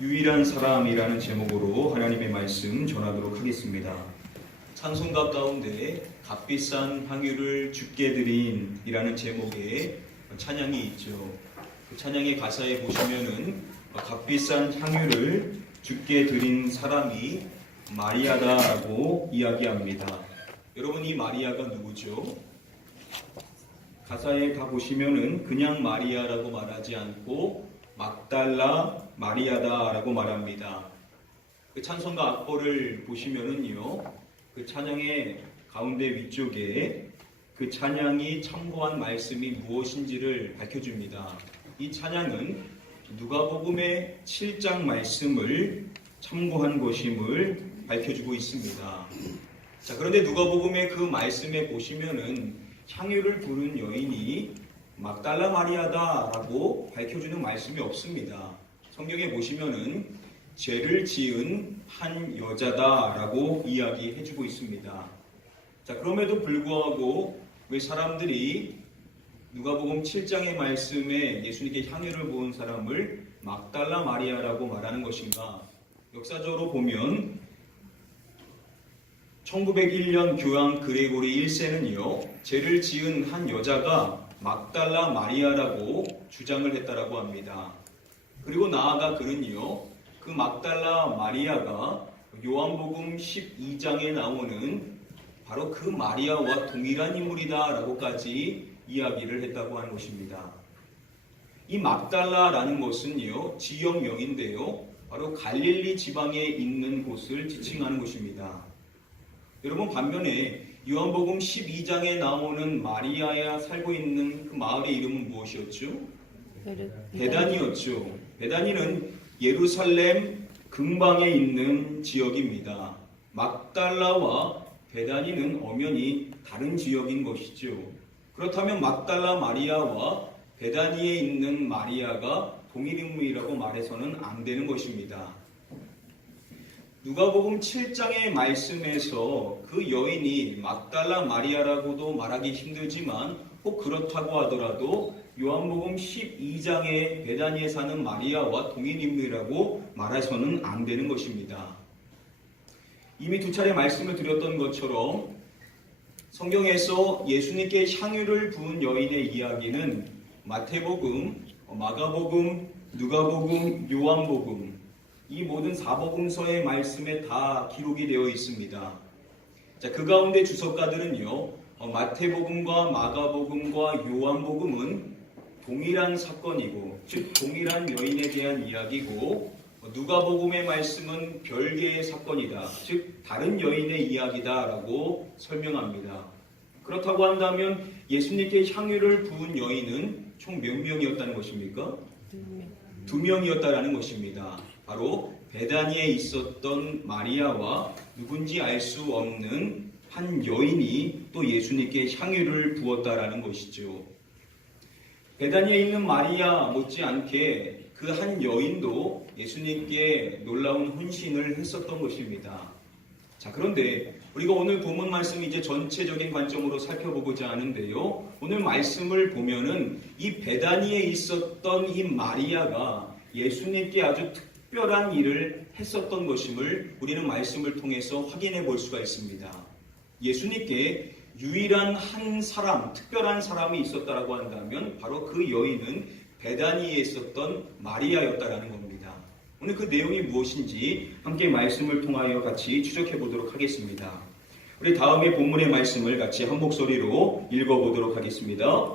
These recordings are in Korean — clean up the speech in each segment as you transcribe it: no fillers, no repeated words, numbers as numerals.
유일한 사람이라는 제목으로 하나님의 말씀 전하도록 하겠습니다. 찬송가 가운데 값비싼 향유를 주께 드린 이라는 제목의 찬양이 있죠. 그 찬양의 가사에 보시면은 값비싼 향유를 주께 드린 사람이 마리아다라고 이야기합니다. 여러분, 이 마리아가 누구죠? 가사에 가보시면은 그냥 마리아라고 말하지 않고 막달라 마리아다라고 말합니다. 그 찬송가 악보를 보시면은요, 그 찬양의 가운데 위쪽에 그 찬양이 참고한 말씀이 무엇인지를 밝혀줍니다. 이 찬양은 누가복음의 7장 말씀을 참고한 것임을 밝혀주고 있습니다. 자, 그런데 누가복음의 그 말씀에 보시면은 향유를 부른 여인이 막달라 마리아다라고 밝혀주는 말씀이 없습니다. 성경에 보시면은 죄를 지은 한 여자다라고 이야기해주고 있습니다. 자, 그럼에도 불구하고 왜 사람들이 누가복음 7장의 말씀에 예수님께 향유를 부은 사람을 막달라 마리아라고 말하는 것인가? 역사적으로 보면 1901년 교황 그레고리 1세는요, 죄를 지은 한 여자가 막달라 마리아라고 주장을 했다라고 합니다. 그리고 나아가 그는요, 그 막달라 마리아가 요한복음 12장에 나오는 바로 그 마리아와 동일한 인물이다라고까지 이야기를 했다고 하는 것입니다. 이 막달라라는 것은요, 지역명인데요, 바로 갈릴리 지방에 있는 곳을 지칭하는 것입니다. 여러분, 반면에 요한복음 12장에 나오는 마리아가 살고 있는 그 마을의 이름은 무엇이었죠? 베다니였죠. 베다니는 예루살렘 근방에 있는 지역입니다. 막달라와 베다니는 엄연히 다른 지역인 것이죠. 그렇다면 막달라 마리아와 베다니에 있는 마리아가 동일 인물이라고 말해서는 안 되는 것입니다. 누가복음 7장의 말씀에서 그 여인이 막달라 마리아라고도 말하기 힘들지만 혹 그렇다고 하더라도 요한복음 12장의 베다니에 사는 마리아와 동일 인물이라고 말해서는 안 되는 것입니다. 이미 두 차례 말씀을 드렸던 것처럼 성경에서 예수님께 향유를 부은 여인의 이야기는 마태복음, 마가복음, 누가복음, 요한복음 이 모든 사복음서의 말씀에 다 기록이 되어 있습니다. 자, 그 가운데 주석가들은요, 마태복음과 마가복음과 요한복음은 동일한 사건이고, 즉 동일한 여인에 대한 이야기고, 누가복음의 말씀은 별개의 사건이다, 즉 다른 여인의 이야기다라고 설명합니다. 그렇다고 한다면 예수님께 향유를 부은 여인은 총 몇 명이었다는 것입니까? 두 명이었다라는 것입니다. 바로 베다니에 있었던 마리아와 누군지 알 수 없는 한 여인이 또 예수님께 향유를 부었다라는 것이죠. 베다니에 있는 마리아 못지않게 그 한 여인도 예수님께 놀라운 헌신을 했었던 것입니다. 자, 그런데 우리가 오늘 본문 말씀 이제 전체적인 관점으로 살펴보고자 하는데요. 오늘 말씀을 보면은 이 베다니에 있었던 이 마리아가 예수님께 아주 특별한 일을 했었던 것임을 우리는 말씀을 통해서 확인해 볼 수가 있습니다. 예수님께 유일한 한 사람, 특별한 사람이 있었다라고 한다면 바로 그 여인은 베다니에 있었던 마리아였다라는 겁니다. 오늘 그 내용이 무엇인지 함께 말씀을 통하여 같이 추적해 보도록 하겠습니다. 우리 다음에 본문의 말씀을 같이 한 목소리로 읽어보도록 하겠습니다.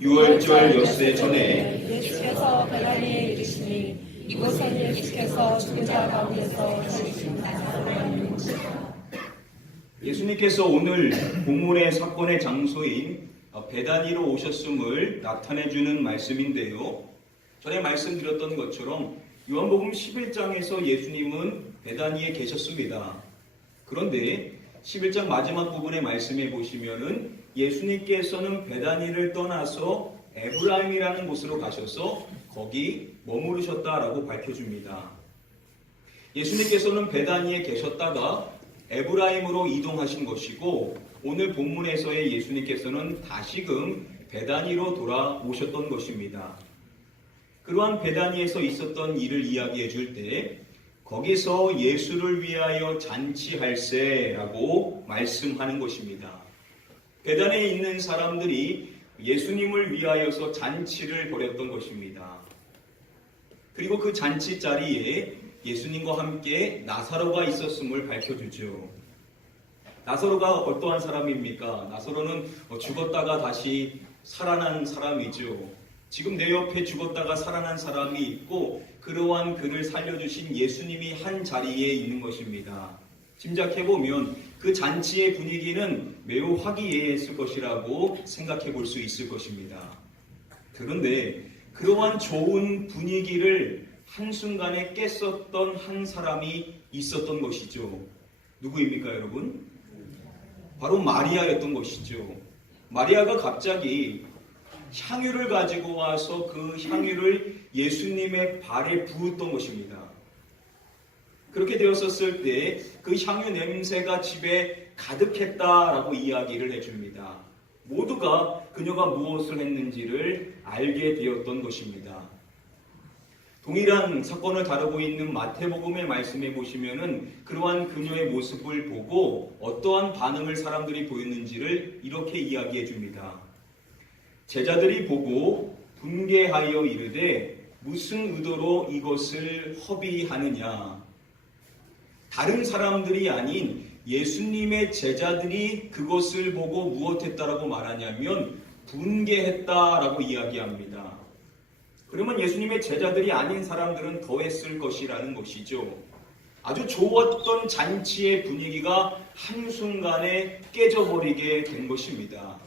6월절 엿새 전에 예수께서 베다니에 이르시니 이곳은 예수께서 죽은 자 가운데서 살리신 나사로라는 곳이다. 예수님께서 오늘 본문의 사건의 장소인 베다니로 오셨음을 나타내주는 말씀인데요. 전에 말씀드렸던 것처럼 요한복음 11장에서 예수님은 베다니에 계셨습니다. 그런데 11장 마지막 부분의 말씀에 보시면은 예수님께서는 베다니를 떠나서 에브라임이라는 곳으로 가셔서 거기 머무르셨다라고 밝혀줍니다. 예수님께서는 베다니에 계셨다가 에브라임으로 이동하신 것이고 오늘 본문에서의 예수님께서는 다시금 베다니로 돌아오셨던 것입니다. 그러한 베다니에서 있었던 일을 이야기해 줄 때 거기서 예수를 위하여 잔치할세라고 말씀하는 것입니다. 베다니에 있는 사람들이 예수님을 위하여서 잔치를 벌였던 것입니다. 그리고 그 잔치 자리에 예수님과 함께 나사로가 있었음을 밝혀주죠. 나사로가 어떠한 사람입니까? 나사로는 죽었다가 다시 살아난 사람이죠. 지금 내 옆에 죽었다가 살아난 사람이 있고 그러한 그를 살려주신 예수님이 한 자리에 있는 것입니다. 짐작해보면 그 잔치의 분위기는 매우 화기애애했을 것이라고 생각해 볼 수 있을 것입니다. 그런데 그러한 좋은 분위기를 한순간에 깼었던 한 사람이 있었던 것이죠. 누구입니까, 여러분? 바로 마리아였던 것이죠. 마리아가 갑자기 향유를 가지고 와서 그 향유를 예수님의 발에 부었던 것입니다. 그렇게 되었었을 때 그 향유 냄새가 집에 가득했다라고 이야기를 해줍니다. 모두가 그녀가 무엇을 했는지를 알게 되었던 것입니다. 동일한 사건을 다루고 있는 마태복음의 말씀에 보시면은 그러한 그녀의 모습을 보고 어떠한 반응을 사람들이 보였는지를 이렇게 이야기해 줍니다. 제자들이 보고 분개하여 이르되 무슨 의도로 이것을 허비하느냐. 다른 사람들이 아닌 예수님의 제자들이 그것을 보고 무엇했다라고 말하냐면 분개했다라고 이야기합니다. 그러면 예수님의 제자들이 아닌 사람들은 더 했을 것이라는 것이죠. 아주 좋았던 잔치의 분위기가 한순간에 깨져버리게 된 것입니다.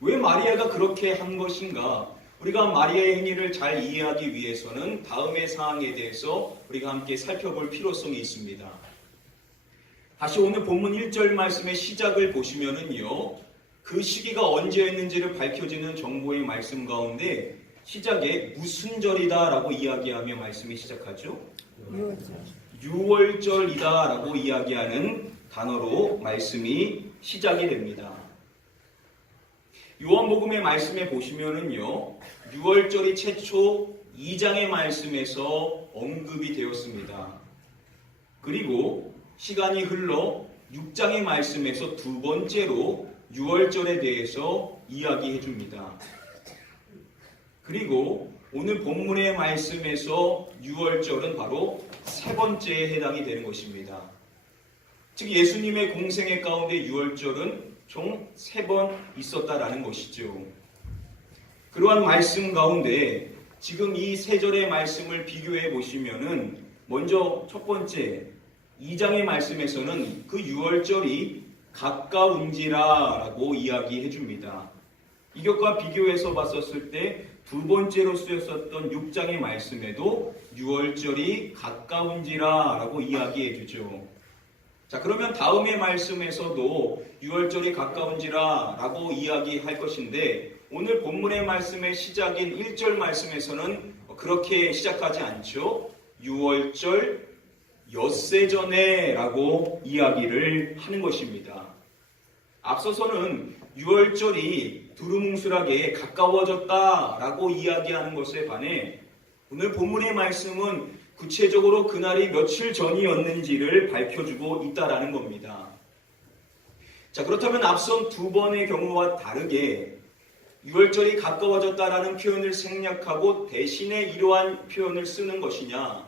왜 마리아가 그렇게 한 것인가? 우리가 마리아의 행위를 잘 이해하기 위해서는 다음의 사항에 대해서 우리가 함께 살펴볼 필요성이 있습니다. 다시 오늘 본문 1절 말씀의 시작을 보시면은요, 그 시기가 언제였는지를 밝혀지는 정보의 말씀 가운데 시작에 무슨 절이다라고 이야기하며 말씀이 시작하죠? 6월절이다라고 이야기하는 단어로 말씀이 시작이 됩니다. 요한복음의 말씀에 보시면은요, 6월절이 최초 2장의 말씀에서 언급이 되었습니다. 그리고 시간이 흘러 6장의 말씀에서 두 번째로 6월절에 대해서 이야기해 줍니다. 그리고 오늘 본문의 말씀에서 6월절은 바로 세 번째에 해당이 되는 것입니다. 즉 예수님의 공생애 가운데 6월절은 총 3번 있었다라는 것이죠. 그러한 말씀 가운데 지금 이 세 절의 말씀을 비교해 보시면은 먼저 첫 번째 2장의 말씀에서는 그 6월절이 가까운지라라고 이야기해 줍니다. 이것과 비교해서 봤었을 때 두 번째로 쓰였었던 6장의 말씀에도 6월절이 가까운지라라고 이야기해 주죠. 자, 그러면 다음의 말씀에서도 6월절이 가까운지라라고 이야기할 것인데 오늘 본문의 말씀의 시작인 1절 말씀에서는 그렇게 시작하지 않죠. 6월절 엿새 전에 라고 이야기를 하는 것입니다. 앞서서는 6월절이 두루뭉술하게 가까워졌다라고 이야기하는 것에 반해 오늘 본문의 말씀은 구체적으로 그날이 며칠 전이었는지를 밝혀주고 있다라는 겁니다. 자, 그렇다면 앞선 두 번의 경우와 다르게 6월절이 가까워졌다라는 표현을 생략하고 대신에 이러한 표현을 쓰는 것이냐?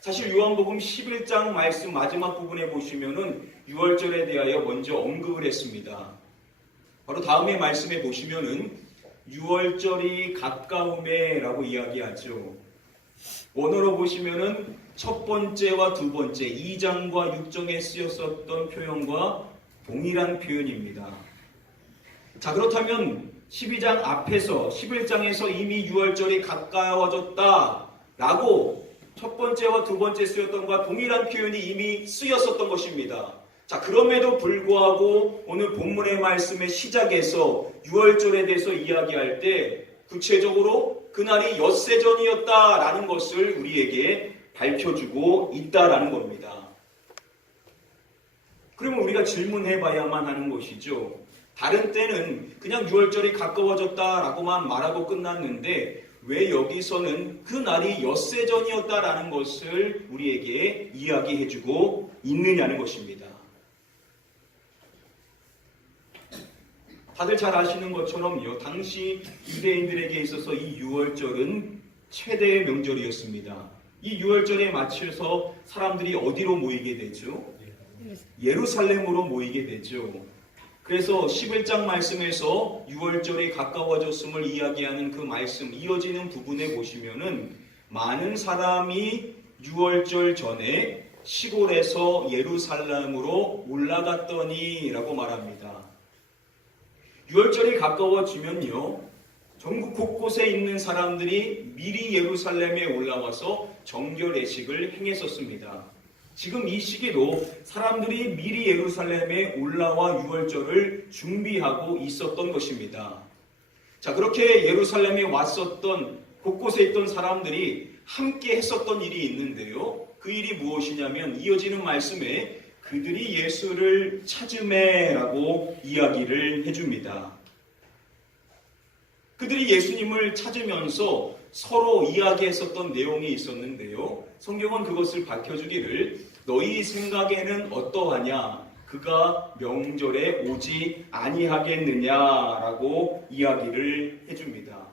사실 요한복음 11장 말씀 마지막 부분에 보시면은 6월절에 대하여 먼저 언급을 했습니다. 바로 다음의 말씀에 보시면은 6월절이 가까움에라고 이야기하죠. 원어로 보시면은 첫 번째와 두 번째 2장과 6장에 쓰였었던 표현과 동일한 표현입니다. 자, 그렇다면 12장 앞에서 11장에서 이미 6월절이 가까워졌다라고 첫 번째와 두 번째 쓰였던과 동일한 표현이 이미 쓰였었던 것입니다. 자, 그럼에도 불구하고 오늘 본문의 말씀의 시작에서 6월절에 대해서 이야기할 때 구체적으로 그날이 엿새 전이었다라는 것을 우리에게 밝혀주고 있다라는 겁니다. 그러면 우리가 질문해봐야만 하는 것이죠. 다른 때는 그냥 6월절이 가까워졌다라고만 말하고 끝났는데 왜 여기서는 그 날이 엿새 전이었다라는 것을 우리에게 이야기해주고 있느냐는 것입니다. 다들 잘 아시는 것처럼요, 당시 유대인들에게 있어서 이 유월절은 최대의 명절이었습니다. 이 유월절에 맞춰서 사람들이 어디로 모이게 되죠? 예루살렘으로 모이게 되죠. 그래서 11장 말씀에서 유월절이 가까워졌음을 이야기하는 그 말씀 이어지는 부분에 보시면은 많은 사람이 유월절 전에 시골에서 예루살렘으로 올라갔더니 라고 말합니다. 유월절이 가까워지면요, 전국 곳곳에 있는 사람들이 미리 예루살렘에 올라와서 정결 예식을 행했었습니다. 지금 이 시기도 사람들이 미리 예루살렘에 올라와 유월절을 준비하고 있었던 것입니다. 자, 그렇게 예루살렘에 왔었던 곳곳에 있던 사람들이 함께 했었던 일이 있는데요. 그 일이 무엇이냐면 이어지는 말씀에 그들이 예수를 찾으매라고 이야기를 해줍니다. 그들이 예수님을 찾으면서 서로 이야기했었던 내용이 있었는데요. 성경은 그것을 밝혀주기를 너희 생각에는 어떠하냐? 그가 명절에 오지 아니하겠느냐라고 이야기를 해줍니다.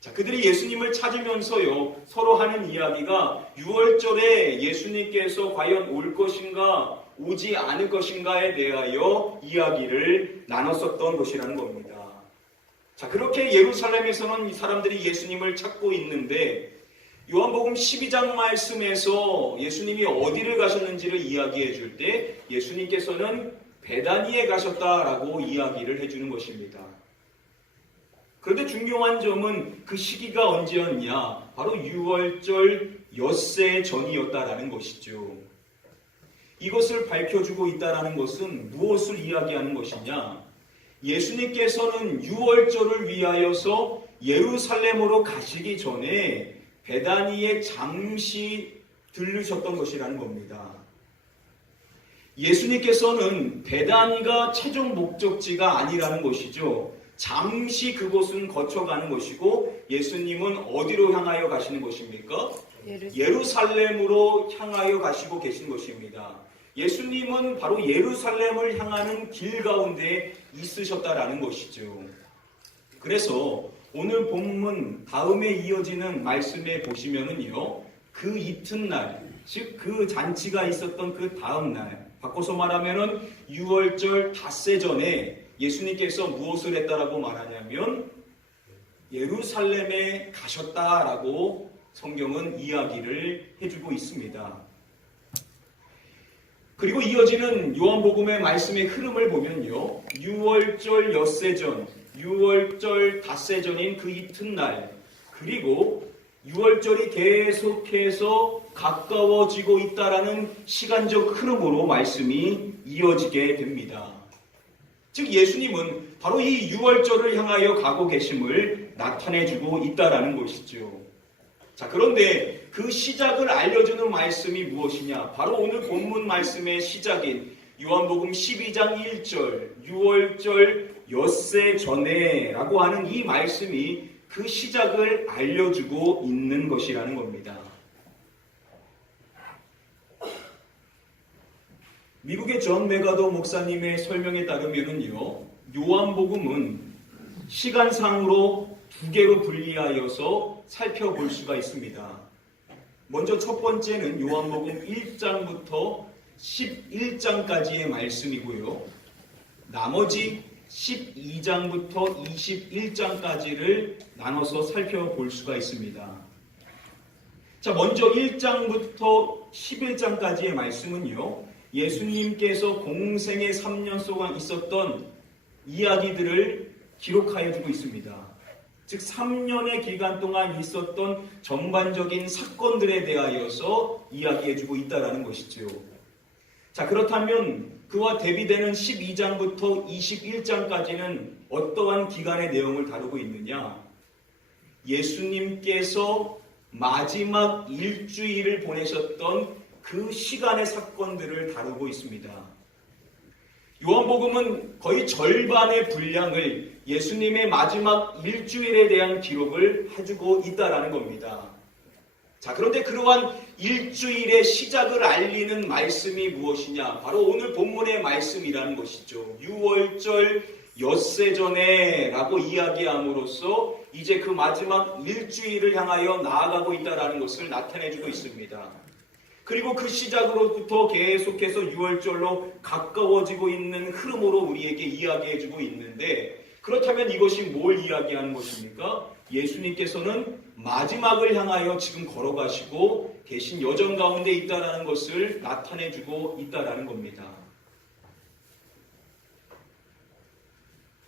자, 그들이 예수님을 찾으면서요, 서로 하는 이야기가 유월절에 예수님께서 과연 올 것인가, 오지 않을 것인가에 대하여 이야기를 나눴었던 것이라는 겁니다. 자, 그렇게 예루살렘에서는 이 사람들이 예수님을 찾고 있는데 요한복음 12장 말씀에서 예수님이 어디를 가셨는지를 이야기해 줄 때 예수님께서는 베다니에 가셨다라고 이야기를 해주는 것입니다. 그런데 중요한 점은 그 시기가 언제였냐? 바로 유월절 엿새 전이었다라는 것이죠. 이것을 밝혀주고 있다라는 것은 무엇을 이야기하는 것이냐? 예수님께서는 유월절을 위하여서 예루살렘으로 가시기 전에 베다니에 잠시 들르셨던 것이라는 겁니다. 예수님께서는 베다니가 최종 목적지가 아니라는 것이죠. 잠시 그곳은 거쳐가는 것이고 예수님은 어디로 향하여 가시는 것입니까? 예루살렘으로 향하여 가시고 계신 것입니다. 예수님은 바로 예루살렘을 향하는 길 가운데 있으셨다라는 것이죠. 그래서 오늘 본문 다음에 이어지는 말씀에 보시면은요, 그 이튿날, 즉 그 잔치가 있었던 그 다음 날, 바꿔서 말하면은 유월절 닷새 전에 예수님께서 무엇을 했다라고 말하냐면 예루살렘에 가셨다라고 성경은 이야기를 해주고 있습니다. 그리고 이어지는 요한복음의 말씀의 흐름을 보면요, 유월절 엿새 전, 유월절 닷새 전인 그 이튿날, 그리고 유월절이 계속해서 가까워지고 있다라는 시간적 흐름으로 말씀이 이어지게 됩니다. 즉 예수님은 바로 이 유월절을 향하여 가고 계심을 나타내주고 있다라는 것이죠. 자, 그런데 그 시작을 알려주는 말씀이 무엇이냐? 바로 오늘 본문 말씀의 시작인 요한복음 12장 1절, 유월절 엿새 전에 라고 하는 이 말씀이 그 시작을 알려주고 있는 것이라는 겁니다. 미국의 존 메가더 목사님의 설명에 따르면요, 요한복음은 시간상으로 두 개로 분리하여서 살펴볼 수가 있습니다. 먼저 첫 번째는 요한복음 1장부터 11장까지의 말씀이고요. 나머지 12장부터 21장까지를 나눠서 살펴볼 수가 있습니다. 자, 먼저 1장부터 11장까지의 말씀은요, 예수님께서 공생의 3년 동안 있었던 이야기들을 기록하여 주고 있습니다. 즉 3년의 기간 동안 있었던 전반적인 사건들에 대하여서 이야기해 주고 있다는 것이죠. 자, 그렇다면 그와 대비되는 12장부터 21장까지는 어떠한 기간의 내용을 다루고 있느냐? 예수님께서 마지막 일주일을 보내셨던 그 시간의 사건들을 다루고 있습니다. 요한복음은 거의 절반의 분량을 예수님의 마지막 일주일에 대한 기록을 해주고 있다라는 겁니다. 자, 그런데 그러한 일주일의 시작을 알리는 말씀이 무엇이냐? 바로 오늘 본문의 말씀이라는 것이죠. 6월절 엿새 전에 라고 이야기함으로써 이제 그 마지막 일주일을 향하여 나아가고 있다는 것을 나타내주고 있습니다. 그리고 그 시작으로부터 계속해서 6월절로 가까워지고 있는 흐름으로 우리에게 이야기해주고 있는데, 그렇다면 이것이 뭘 이야기하는 것입니까? 예수님께서는 마지막을 향하여 지금 걸어가시고 계신 여정 가운데 있다는 것을 나타내주고 있다는 겁니다.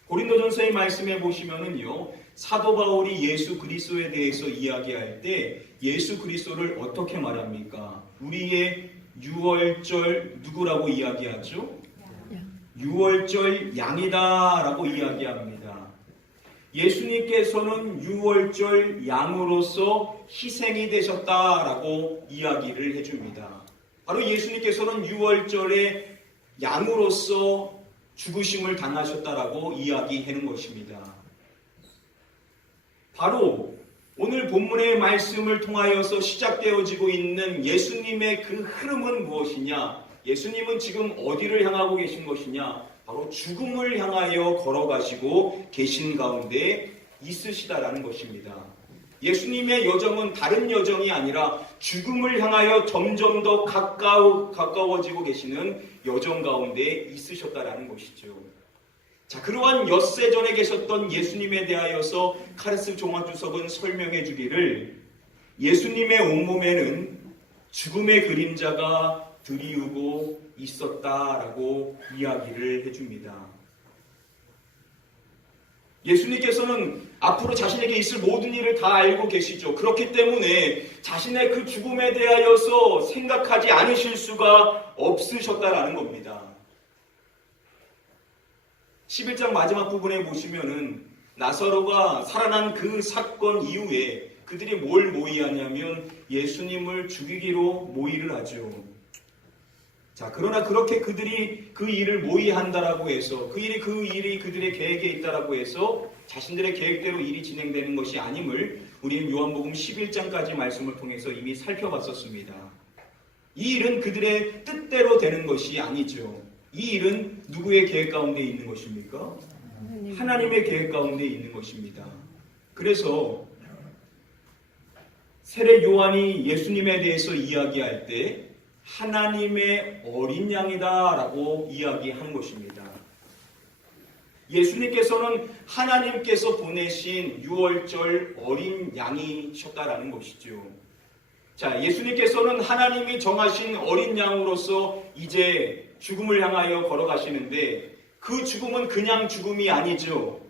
고린도전서의 말씀에 보시면은요, 사도 바울이 예수 그리스도에 대해서 이야기할 때 예수 그리스도를 어떻게 말합니까? 우리의 6월절 누구라고 이야기하죠? 6월절 양이다 라고 이야기합니다. 예수님께서는 6월절 양으로서 희생이 되셨다라고 이야기를 해줍니다. 바로 예수님께서는 6월절의 양으로서 죽으심을 당하셨다라고 이야기하는 것입니다. 바로 오늘 본문의 말씀을 통하여서 시작되어지고 있는 예수님의 그 흐름은 무엇이냐? 예수님은 지금 어디를 향하고 계신 것이냐? 바로 죽음을 향하여 걸어가시고 계신 가운데 있으시다라는 것입니다. 예수님의 여정은 다른 여정이 아니라 죽음을 향하여 점점 더 가까워지고 계시는 여정 가운데 있으셨다라는 것이죠. 자, 그러한 엿새 전에 계셨던 예수님에 대하여서 카르스 종합주석은 설명해 주기를, 예수님의 온몸에는 죽음의 그림자가 드리우고 있었다라고 이야기를 해줍니다. 예수님께서는 앞으로 자신에게 있을 모든 일을 다 알고 계시죠. 그렇기 때문에 자신의 그 죽음에 대하여서 생각하지 않으실 수가 없으셨다라는 겁니다. 11장 마지막 부분에 보시면은 나사로가 살아난 그 사건 이후에 그들이 뭘 모의하냐면 예수님을 죽이기로 모의를 하죠. 자, 그러나 그렇게 그들이 그 일을 모의한다라고 해서 그 일이 그들의 계획에 있다라고 해서 자신들의 계획대로 일이 진행되는 것이 아님을 우리는 요한복음 11장까지 말씀을 통해서 이미 살펴봤었습니다. 이 일은 그들의 뜻대로 되는 것이 아니죠. 이 일은 누구의 계획 가운데 있는 것입니까? 하나님의 계획 가운데 있는 것입니다. 그래서 세례 요한이 예수님에 대해서 이야기할 때 하나님의 어린 양이다 라고 이야기한 것입니다. 예수님께서는 하나님께서 보내신 6월절 어린 양이셨다라는 것이죠. 자, 예수님께서는 하나님이 정하신 어린 양으로서 이제 죽음을 향하여 걸어가시는데 그 죽음은 그냥 죽음이 아니죠.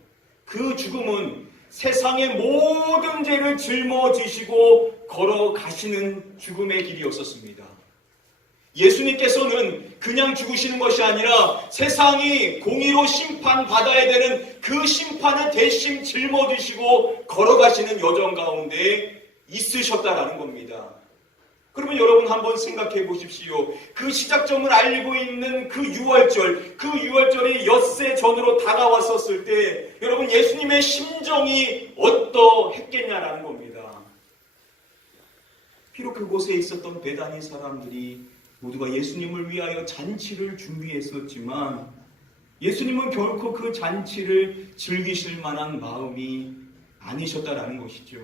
그 죽음은 세상의 모든 죄를 짊어지시고 걸어가시는 죽음의 길이었었습니다. 예수님께서는 그냥 죽으시는 것이 아니라 세상이 공의로 심판받아야 되는 그 심판을 대신 짊어지시고 걸어가시는 여정 가운데 있으셨다라는 겁니다. 그러면 여러분 한번 생각해 보십시오. 그 시작점을 알고 있는 그 6월절, 그 6월절이 엿새 전으로 다가왔었을 때 여러분 예수님의 심정이 어떠했겠냐라는 겁니다. 비록 그곳에 있었던 베다니 사람들이 모두가 예수님을 위하여 잔치를 준비했었지만 예수님은 결코 그 잔치를 즐기실 만한 마음이 아니셨다라는 것이죠.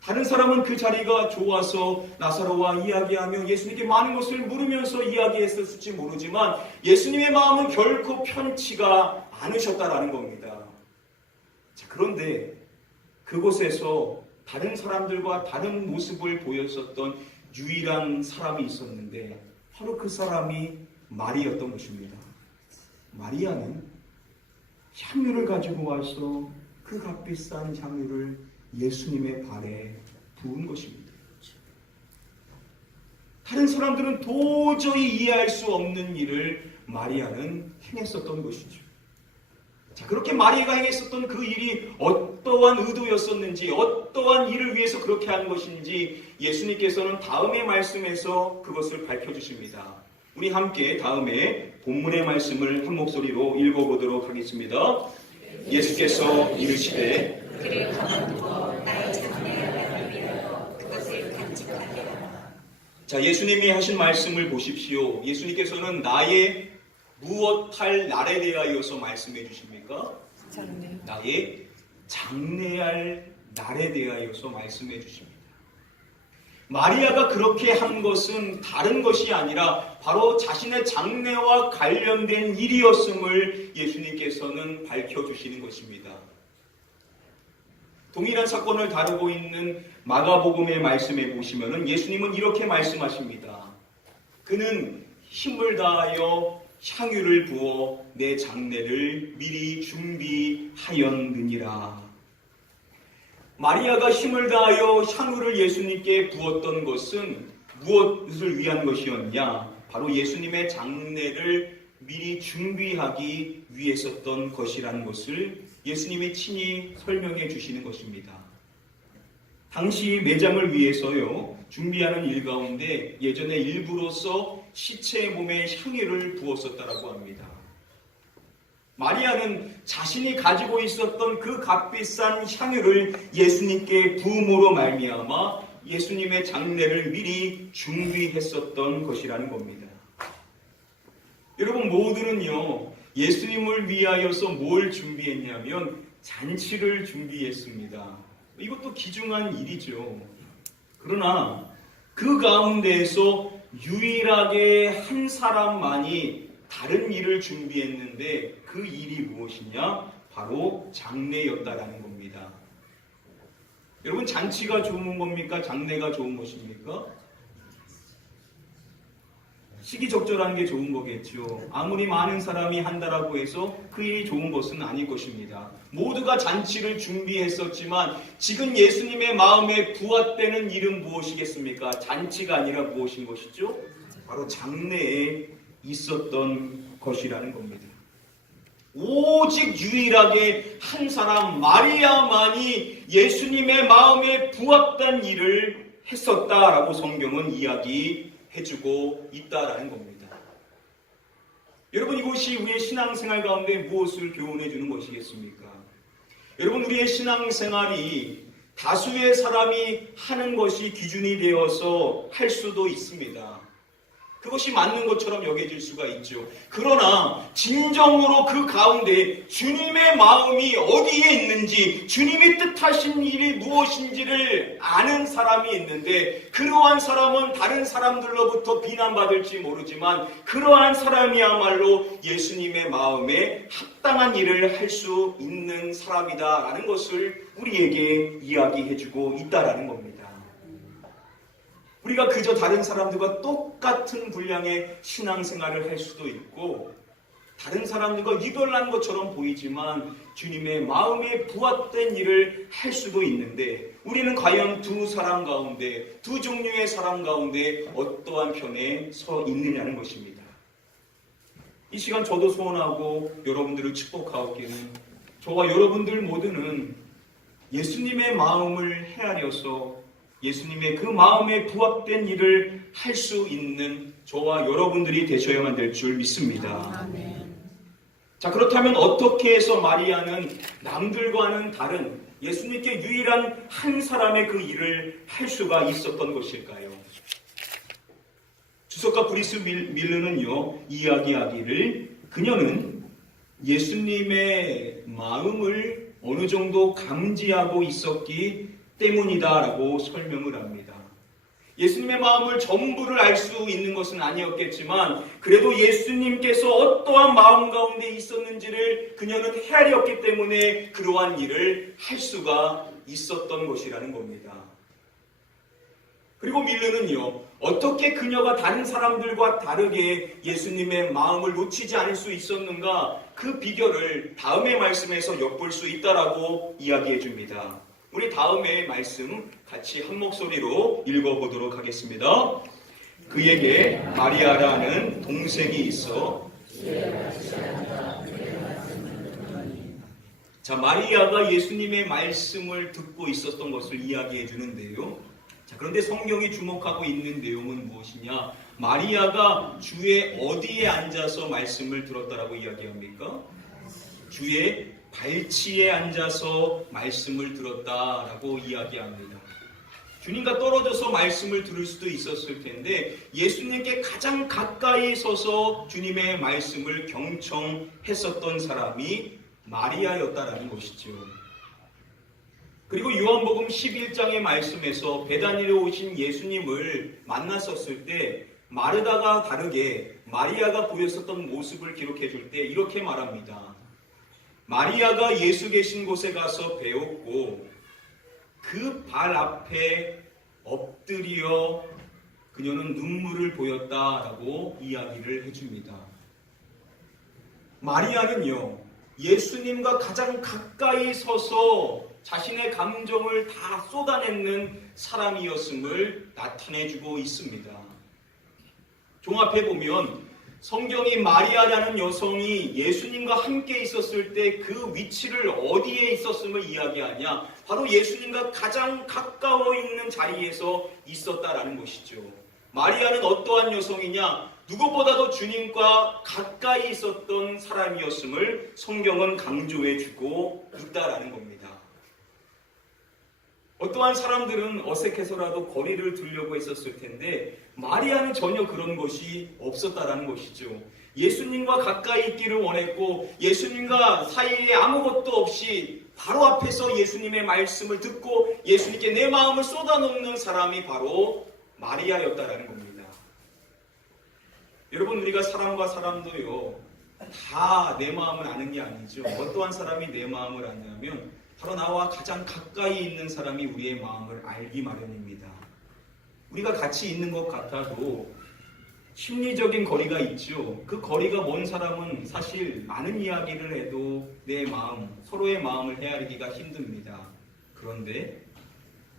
다른 사람은 그 자리가 좋아서 나사로와 이야기하며 예수님께 많은 것을 물으면서 이야기했을지 모르지만 예수님의 마음은 결코 편치가 않으셨다라는 겁니다. 자, 그런데 그곳에서 다른 사람들과 다른 모습을 보였었던 유일한 사람이 있었는데 바로 그 사람이 마리였던 것입니다. 마리아는 향유를 가지고 와서 그 값비싼 향유를 예수님의 발에 부은 것입니다. 다른 사람들은 도저히 이해할 수 없는 일을 마리아는 행했었던 것이죠. 자, 그렇게 마리아가 행했었던 그 일이 어떠한 의도였었는지, 어떠한 일을 위해서 그렇게 한 것인지 예수님께서는 다음의 말씀에서 그것을 밝혀주십니다. 우리 함께 다음에 본문의 말씀을 한 목소리로 읽어보도록 하겠습니다. 예수께서 이르시되 그를 가만두어 나의 장래를 위하여 그것을 간직하게 하라. 자, 예수님이 하신 말씀을 보십시오. 예수님께서는 나의 무엇할 날에 대하여서 말씀해 주십니까? 장래. 나의 장래할 날에 대하여서 말씀해 주십니다. 마리아가 그렇게 한 것은 다른 것이 아니라 바로 자신의 장래와 관련된 일이었음을 예수님께서는 밝혀주시는 것입니다. 동일한 사건을 다루고 있는 마가복음의 말씀에 보시면 예수님은 이렇게 말씀하십니다. 그는 힘을 다하여 향유를 부어 내 장례를 미리 준비하였느니라. 마리아가 힘을 다하여 향유를 예수님께 부었던 것은 무엇을 위한 것이었냐? 바로 예수님의 장례를 미리 준비하기 위해서던 것이라는 것을 예수님이 친히 설명해 주시는 것입니다. 당시 매장을 위해서요, 준비하는 일 가운데 예전에 일부로서 시체의 몸에 향유를 부었었다라고 합니다. 마리아는 자신이 가지고 있었던 그 값비싼 향유를 예수님께 부음으로 말미암아 예수님의 장례를 미리 준비했었던 것이라는 겁니다. 여러분 모두는요, 예수님을 위하여서 뭘 준비했냐면 잔치를 준비했습니다. 이것도 귀중한 일이죠. 그러나 그 가운데에서 유일하게 한 사람만이 다른 일을 준비했는데 그 일이 무엇이냐? 바로 장례였다라는 겁니다. 여러분 잔치가 좋은 겁니까? 장례가 좋은 것입니까? 시기적절한 게 좋은 거겠죠. 아무리 많은 사람이 한다라고 해서 그 일이 좋은 것은 아닐 것입니다. 모두가 잔치를 준비했었지만 지금 예수님의 마음에 부합되는 일은 무엇이겠습니까? 잔치가 아니라 무엇인 것이죠? 바로 장례에 있었던 것이라는 겁니다. 오직 유일하게 한 사람 마리아만이 예수님의 마음에 부합된 일을 했었다라고 성경은 이야기해주고 있다라는 겁니다. 여러분 이것이 우리의 신앙생활 가운데 무엇을 교훈해 주는 것이겠습니까? 여러분 우리의 신앙생활이 다수의 사람이 하는 것이 기준이 되어서 할 수도 있습니다. 그것이 맞는 것처럼 여겨질 수가 있죠. 그러나 진정으로 그 가운데 주님의 마음이 어디에 있는지, 주님이 뜻하신 일이 무엇인지를 아는 사람이 있는데 그러한 사람은 다른 사람들로부터 비난받을지 모르지만 그러한 사람이야말로 예수님의 마음에 합당한 일을 할 수 있는 사람이다라는 것을 우리에게 이야기해주고 있다라는 겁니다. 우리가 그저 다른 사람들과 똑같은 분량의 신앙생활을 할 수도 있고 다른 사람들과 유별난 것처럼 보이지만 주님의 마음에 부합된 일을 할 수도 있는데 우리는 과연 두 사람 가운데, 두 종류의 사람 가운데 어떠한 편에 서 있느냐는 것입니다. 이 시간 저도 소원하고 여러분들을 축복하옵기는 저와 여러분들 모두는 예수님의 마음을 헤아려서 예수님의 그 마음에 부합된 일을 할 수 있는 저와 여러분들이 되셔야만 될 줄 믿습니다. 아멘. 자, 그렇다면 어떻게 해서 마리아는 남들과는 다른 예수님께 유일한 한 사람의 그 일을 할 수가 있었던 것일까요? 주석가 브리스 밀러는요, 이야기하기를 그녀는 예수님의 마음을 어느 정도 감지하고 있었기 때문이다라고 설명을 합니다. 예수님의 마음을 전부를 알 수 있는 것은 아니었겠지만 그래도 예수님께서 어떠한 마음 가운데 있었는지를 그녀는 헤아렸기 때문에 그러한 일을 할 수가 있었던 것이라는 겁니다. 그리고 밀러는요, 어떻게 그녀가 다른 사람들과 다르게 예수님의 마음을 놓치지 않을 수 있었는가 그 비결을 다음의 말씀에서 엿볼 수 있다라고 이야기해 줍니다. 우리 다음에 말씀 같이 한 목소리로 읽어보도록 하겠습니다. 그에게 마리아라는 동생이 있어. 자, 마리아가 예수님의 말씀을 듣고 있었던 것을 이야기해 주는데요. 자, 그런데 성경이 주목하고 있는 내용은 무엇이냐? 마리아가 주의 어디에 앉아서 말씀을 들었다라고 이야기합니까? 주의 발치에 앉아서 말씀을 들었다라고 이야기합니다. 주님과 떨어져서 말씀을 들을 수도 있었을 텐데 예수님께 가장 가까이 서서 주님의 말씀을 경청했었던 사람이 마리아였다라는 것이죠. 그리고 요한복음 11장의 말씀에서 베다니로 오신 예수님을 만났었을 때 마르다가 다르게 마리아가 보였었던 모습을 기록해 줄 때 이렇게 말합니다. 마리아가 예수 계신 곳에 가서 배웠고 그 발 앞에 엎드려 그녀는 눈물을 보였다라고 이야기를 해줍니다. 마리아는요, 예수님과 가장 가까이 서서 자신의 감정을 다 쏟아내는 사람이었음을 나타내주고 있습니다. 종합해보면 성경이 마리아라는 여성이 예수님과 함께 있었을 때 그 위치를 어디에 있었음을 이야기하냐? 바로 예수님과 가장 가까워 있는 자리에서 있었다라는 것이죠. 마리아는 어떠한 여성이냐? 누구보다도 주님과 가까이 있었던 사람이었음을 성경은 강조해주고 있다라는 겁니다. 어떠한 사람들은 어색해서라도 거리를 두려고 했었을 텐데 마리아는 전혀 그런 것이 없었다라는 것이죠. 예수님과 가까이 있기를 원했고 예수님과 사이에 아무것도 없이 바로 앞에서 예수님의 말씀을 듣고 예수님께 내 마음을 쏟아놓는 사람이 바로 마리아였다라는 겁니다. 여러분, 우리가 사람과 사람도요, 다 내 마음을 아는 게 아니죠. 어떠한 사람이 내 마음을 아냐면 바로 나와 가장 가까이 있는 사람이 우리의 마음을 알기 마련입니다. 우리가 같이 있는 것 같아도 심리적인 거리가 있죠. 그 거리가 먼 사람은 사실 많은 이야기를 해도 내 마음, 서로의 마음을 헤아리기가 힘듭니다. 그런데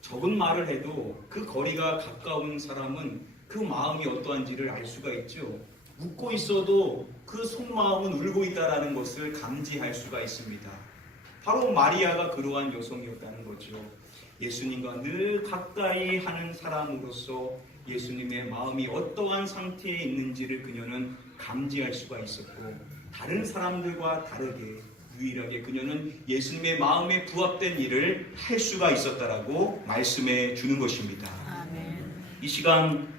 적은 말을 해도 그 거리가 가까운 사람은 그 마음이 어떠한지를 알 수가 있죠. 웃고 있어도 그 속마음은 울고 있다는 것을 감지할 수가 있습니다. 바로 마리아가 그러한 여성이었다는 거죠. 예수님과 늘 가까이 하는 사람으로서 예수님의 마음이 어떠한 상태에 있는지를 그녀는 감지할 수가 있었고 다른 사람들과 다르게 유일하게 그녀는 예수님의 마음에 부합된 일을 할 수가 있었다라고 말씀해 주는 것입니다. 아멘. 이 시간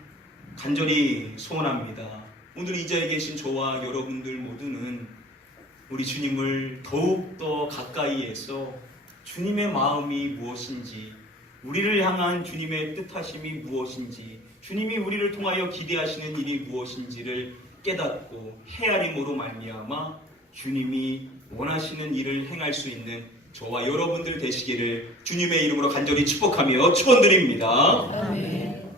간절히 소원합니다. 오늘 이 자리에 계신 저와 여러분들 모두는 우리 주님을 더욱더 가까이 해서 주님의 마음이 무엇인지, 우리를 향한 주님의 뜻하심이 무엇인지, 주님이 우리를 통하여 기대하시는 일이 무엇인지를 깨닫고 헤아림으로 말미암아 주님이 원하시는 일을 행할 수 있는 저와 여러분들 되시기를 주님의 이름으로 간절히 축복하며 축원드립니다. 아멘.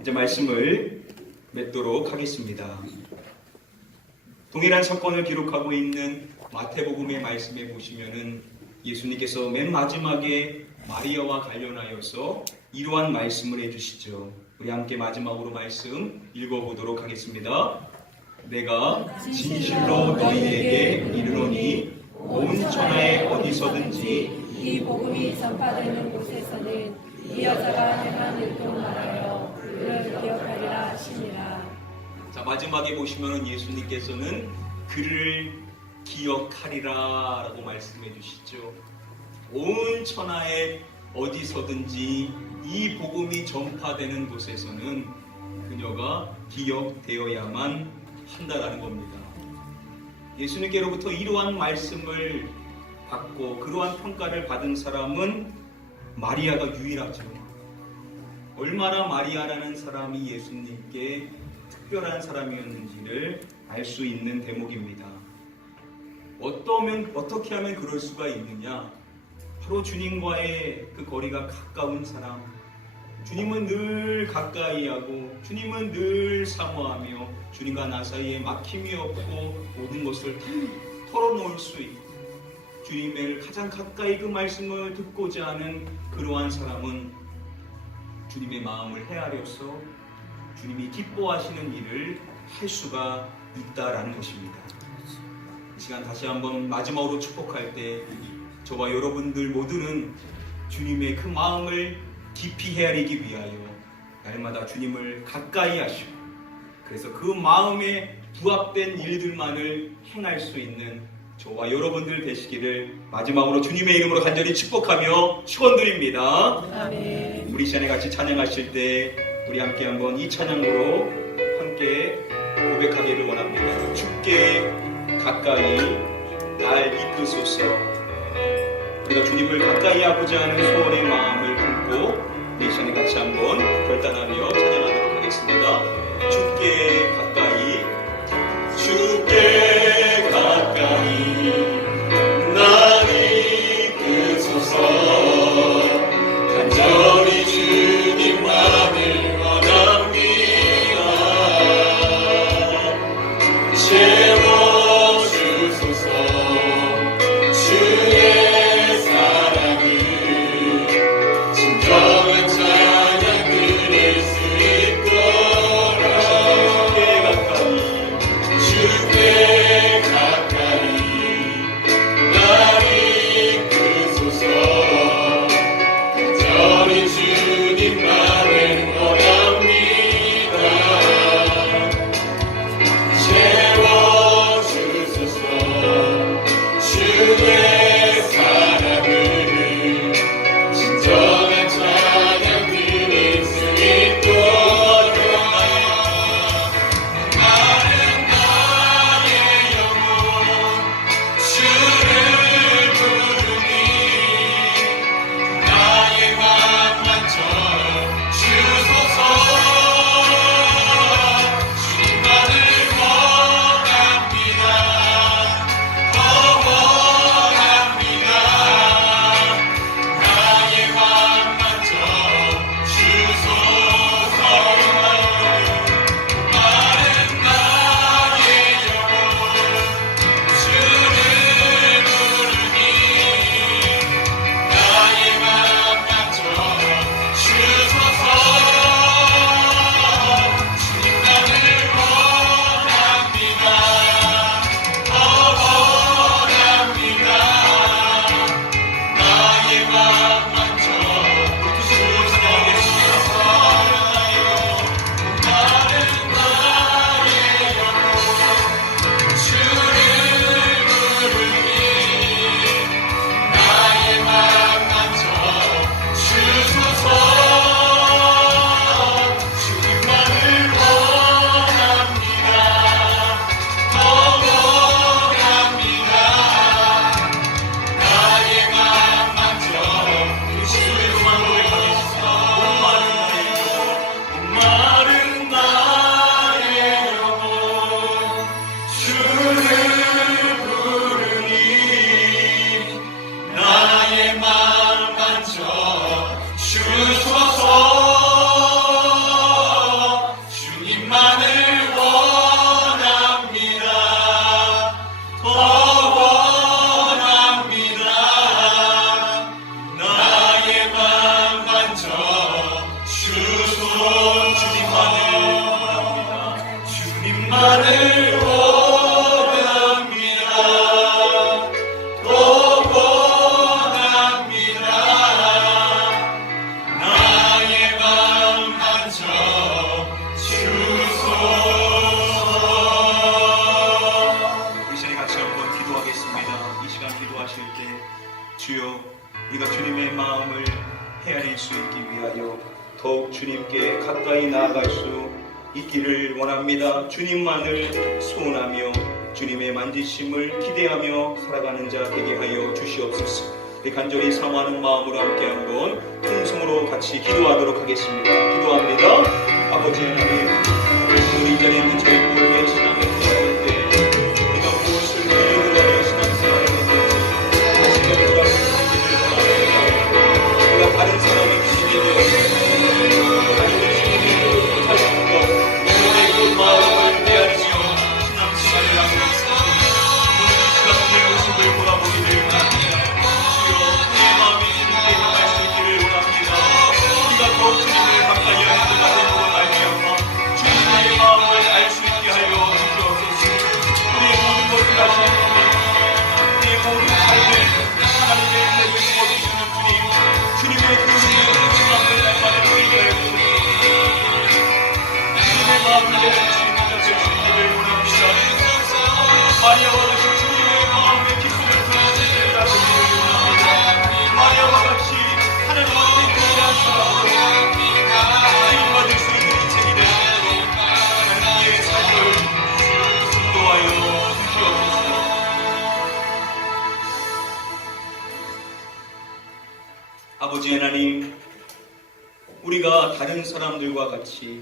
이제 말씀을 맺도록 하겠습니다. 동일한 사건을 기록하고 있는 마태복음의 말씀에 보시면은 예수님께서 맨 마지막에 마리아와 관련하여서 이러한 말씀을 해주시죠. 우리 함께 마지막으로 말씀 읽어보도록 하겠습니다. 내가 진실로 너희에게 이르노니 온 천하에 어디서든지 이 복음이 전파되는 곳에서는 이 여자가 행한 일도 말하여 그를 기억하리라 하시니라. 자, 마지막에 보시면은 예수님께서는 그를 기억하리라 라고 말씀해 주시죠. 온 천하에 어디서든지 이 복음이 전파되는 곳에서는 그녀가 기억되어야만 한다라는 겁니다. 예수님께로부터 이러한 말씀을 받고 그러한 평가를 받은 사람은 마리아가 유일하죠. 얼마나 마리아라는 사람이 예수님께 특별한 사람이었는지를 알 수 있는 대목입니다. 어떻게 하면 그럴 수가 있느냐? 바로 주님과의 그 거리가 가까운 사람, 주님은 늘 가까이 하고 주님은 늘 사모하며 주님과 나 사이에 막힘이 없고 모든 것을 다 털어놓을 수 있고 주님을 가장 가까이 그 말씀을 듣고자 하는 그러한 사람은 주님의 마음을 헤아려서 주님이 기뻐하시는 일을 할 수가 있다라는 것입니다. 이 시간 다시 한번 마지막으로 축복할 때 저와 여러분들 모두는 주님의 그 마음을 깊이 헤아리기 위하여 날마다 주님을 가까이 하시고 그래서 그 마음에 부합된 일들만을 행할 수 있는 저와 여러분들 되시기를 마지막으로 주님의 이름으로 간절히 축복하며 축원드립니다. 아멘. 우리 시간에 같이 찬양하실 때 우리 함께 한번 이 찬양으로 함께 고백하기를 원합니다. 주께 가까이 날 이끄소서. 우리가 주님을 가까이 하고자 하는 소원의 마음을 품고 이 시간에 같이 한번 결단하며 찬양하도록 하겠습니다. 주께 가까이, 주께 가까이 날 이끄소서. 간절히 주님만을 원합니다. 채워주소서. 주의 사랑을 진정한 찬양 드릴 수 있도록 주께 가까이 날 이끄소서. 간절히 주님만을 원합니다. 채워주소서. 주의 사랑을 진정한 찬양 드릴 수 있도록. 나는 나의 영혼 주를 부르니 나의 맘만져 주소서. 주님만을 원합니다. 더 원합니다. 나의 맘만져 주소서. 마른 나의 영혼 주를 부르니 나의 맘만져 주소서. 주님만을 원합니다. 더 원합니다. 나의 맘만져 주소서. 마른 나의 영혼 주를 부르니 나의 맘만져 주소서. 주님만을 원합니다. 더 원합니다. 나의 맘만져 주소서. 목마른 나의 영혼 주를 부르니 나의 맘만져 주소서. 주님만을 원합니다. 더 원합니다. 나의 맘만져 주소서. 주님만을 원합니다. 주님만을 원합니다. 더 원합니다. 나의 맘만져 주소서. 우리 시간에 같이 한번 기도하겠습니다. 이 시간 기도하실 때 주여, 우리가 주님의 마음을 헤아릴 수 있기 위하여 더욱 주님께 가까이 나아갈 수 있기를 원합니다. 주님만을 소원하며 주님의 만지심을 기대하며 살아가는 자 되게 하여 주시옵소서. 우리 간절히 사모하는 마음으로 함께 한번 통성으로 같이 기도하도록 하겠습니다. 기도합니다. 아버지 하나님, 우리 이 자리에 있는 저희 모두의 신앙을 기도할 때 우리가 무엇을 기도하며 신앙생활을 했는지 다시 돌아보기를 원합니다. 우리가 다른 사람의 기준이 되었습니다. 하나님의 주님의 못하신 것, 여러분의 그 마음을 헤아리며 신앙생활을 하고 있습니다. 오늘 이 시간 내 모습을 돌아보기를 원합니다. 주여, 내 마음이 주님께 향할 수 있기를 원합니다. 우리가 더욱 주님을 가까이 하는 자가 되므로 말미암아 주님의 마음을 알 수 있게 하여 주시옵소서. 우리의 모든 것을 아시는 주님, 우리의 모든 삶을 하나님의 은혜를 부어주시는 주님, 주님의 그 은혜를 마음을 날마다 보이게 하여 주님의 마음을 내려주시는 자 되시기를 원합니다. 마리아와 같이 주님의 마음에 우리가 다른 사람들과 같이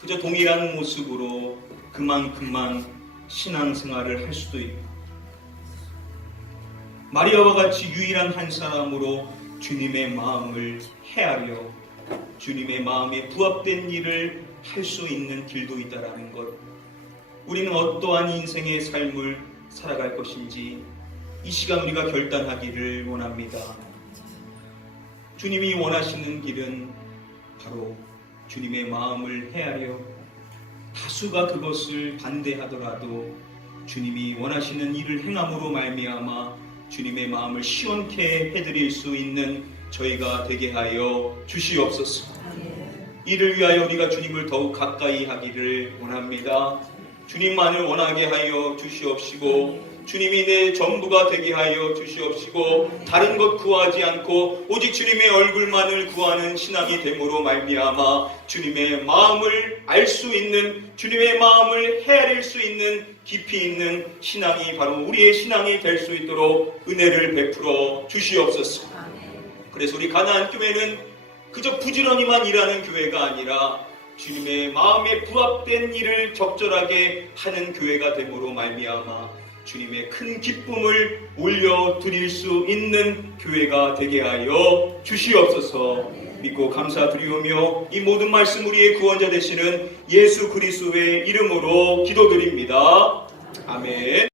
그저 동일한 모습으로 그만큼만 신앙생활을 할 수도 있고, 마리아와 같이 유일한 한 사람으로 주님의 마음을 헤아려 주님의 마음에 부합된 일을 할 수 있는 길도 있다라는 것, 우리는 어떠한 인생의 삶을 살아갈 것인지 이 시간 우리가 결단하기를 원합니다. 주님이 원하시는 길은 바로 주님의 마음을 헤아려 다수가 그것을 반대하더라도 주님이 원하시는 일을 행함으로 말미암아 주님의 마음을 시원케 해드릴 수 있는 저희가 되게 하여 주시옵소서. 이를 위하여 우리가 주님을 더욱 가까이 하기를 원합니다. 주님만을 원하게 하여 주시옵시고, 주님이 내 전부가 되게 하여 주시옵시고, 다른 것 구하지 않고 오직 주님의 얼굴만을 구하는 신앙이 됨으로 말미암아 주님의 마음을 알 수 있는, 주님의 마음을 헤아릴 수 있는 깊이 있는 신앙이 바로 우리의 신앙이 될 수 있도록 은혜를 베풀어 주시옵소서. 그래서 우리 가나안 교회는 그저 부지런히만 일하는 교회가 아니라 주님의 마음에 부합된 일을 적절하게 하는 교회가 됨으로 말미암아 주님의 큰 기쁨을 올려드릴 수 있는 교회가 되게 하여 주시옵소서. 믿고 감사드리오며 이 모든 말씀 우리의 구원자 되시는 예수 그리스도의 이름으로 기도드립니다. 아멘.